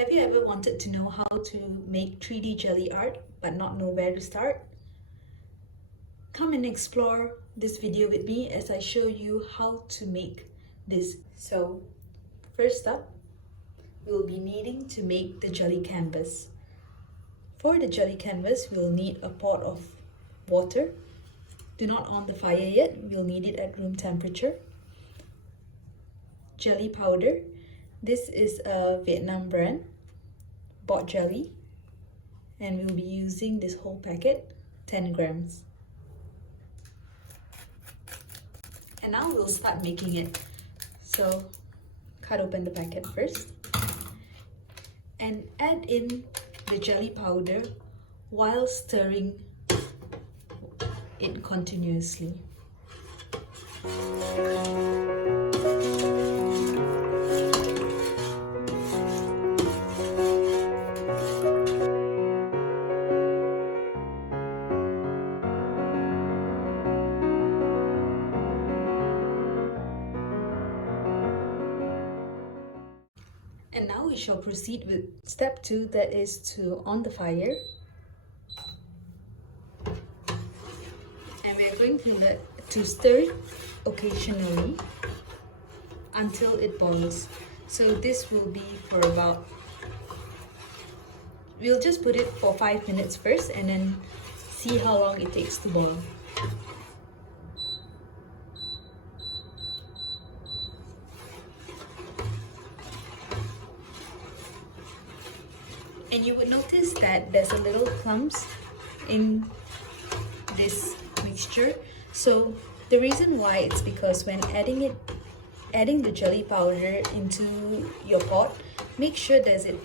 Have you ever wanted to know how to make 3D jelly art but not know where to start? Come and explore this video with me as I show you how to make this. So first up, we'll be needing to make the jelly canvas. For the jelly canvas, we'll need a pot of water. Do not on the fire yet, we'll need it at room temperature. Jelly powder. This is a Vietnam brand, bought jelly, and we'll be using this whole packet, 10 grams. And now we'll start making it. So cut open the packet first and add in the jelly powder while stirring it continuously. And now we shall proceed with step 2, that is to on the fire. And we are going to stir it occasionally until it boils. So this will be for about, we'll just put it for 5 minutes first and then see how long it takes to boil. And you would notice that there's a little clumps in this mixture. So the reason why it's because when adding the jelly powder into your pot, make sure that it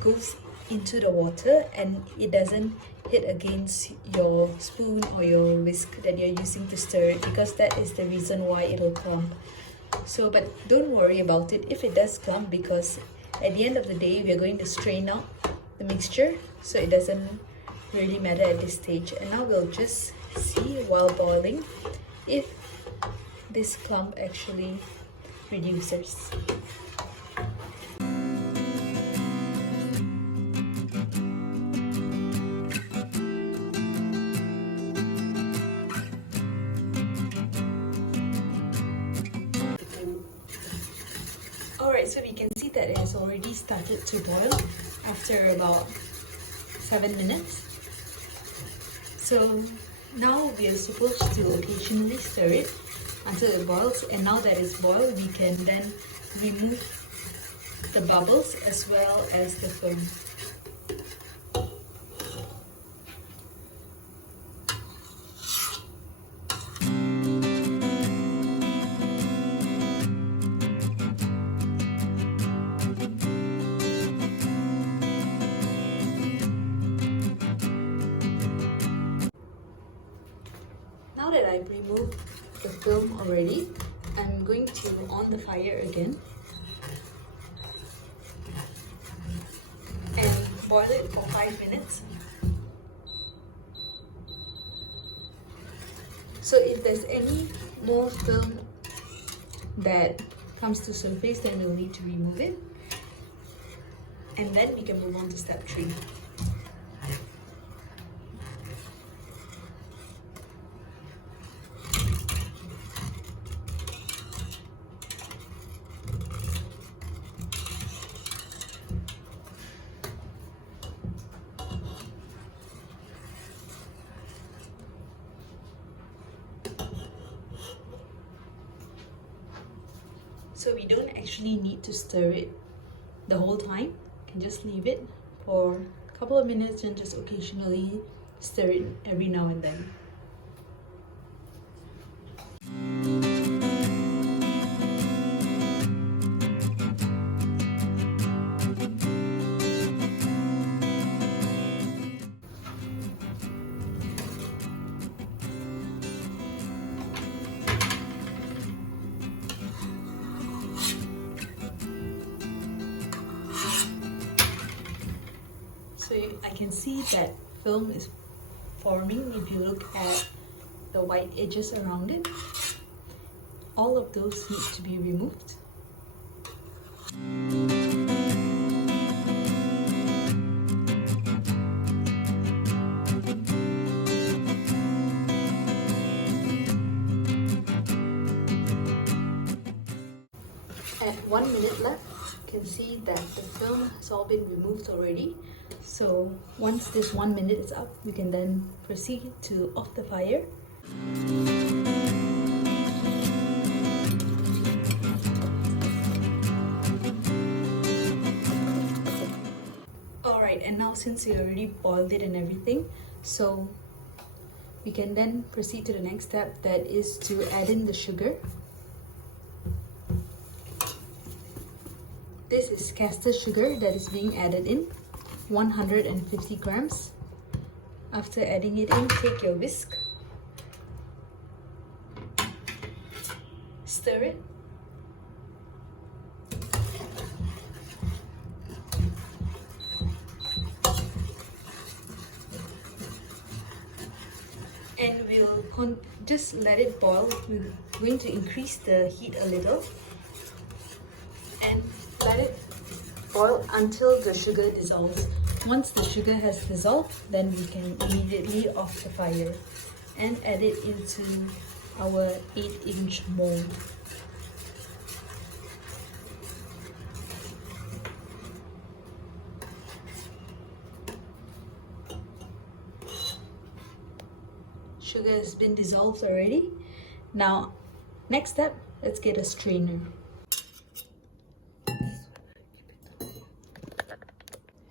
goes into the water and it doesn't hit against your spoon or your whisk that you're using to stir it, because that is the reason why it'll clump. So, but don't worry about it if it does clump, because at the end of the day, we're going to strain out the mixture, so it doesn't really matter at this stage. And now we'll just see while boiling if this clump actually reduces. Alright, so we can see that it has already started to boil after about 7 minutes. So now we are supposed to occasionally stir it until it boils, and now that it's boiled, we can then remove the bubbles as well as the film. Now that I've removed the film already, I'm going to on the fire again and boil it for 5 minutes. So if there's any more film that comes to surface, then we'll need to remove it, and then we can move on to step 3. So we don't actually need to stir it the whole time. You can just leave it for a couple of minutes and just occasionally stir it every now and then. So I can see that film is forming if you look at the white edges around it. All of those need to be removed. At 1 minute left, you can see that the film has all been removed already. So once this 1 minute is up, we can then proceed to off the fire. Alright, and now since we already boiled it and everything, so we can then proceed to the next step, that is to add in the sugar. This is caster sugar that is being added in, 150 grams. After adding it in, take your whisk, stir it, and we'll just let it boil. We're going to increase the heat a little and let it boil until the sugar dissolves. Once the sugar has dissolved, then we can immediately off the fire and add it into our 8-inch mold. Sugar has been dissolved already. Now, next step, let's get a strainer.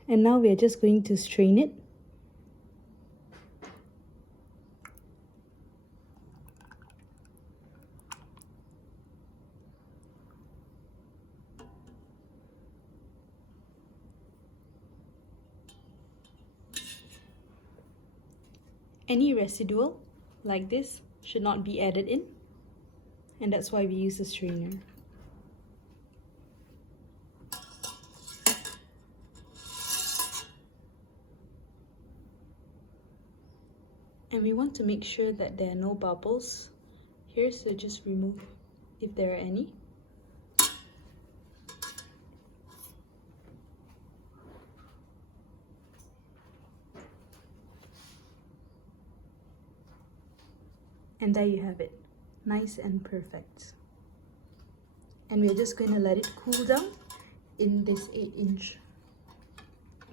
And now we are just going to strain it. Any residual like this should not be added in, and that's why we use a strainer. And we want to make sure that there are no bubbles here, so just remove if there are any. And there you have it, nice and perfect. And we're just going to let it cool down in this 8-inch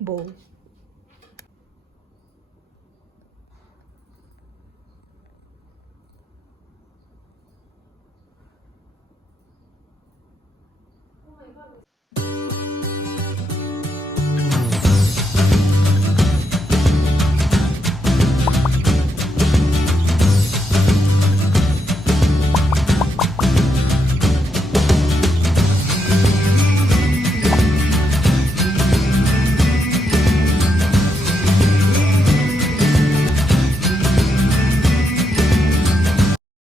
bowl.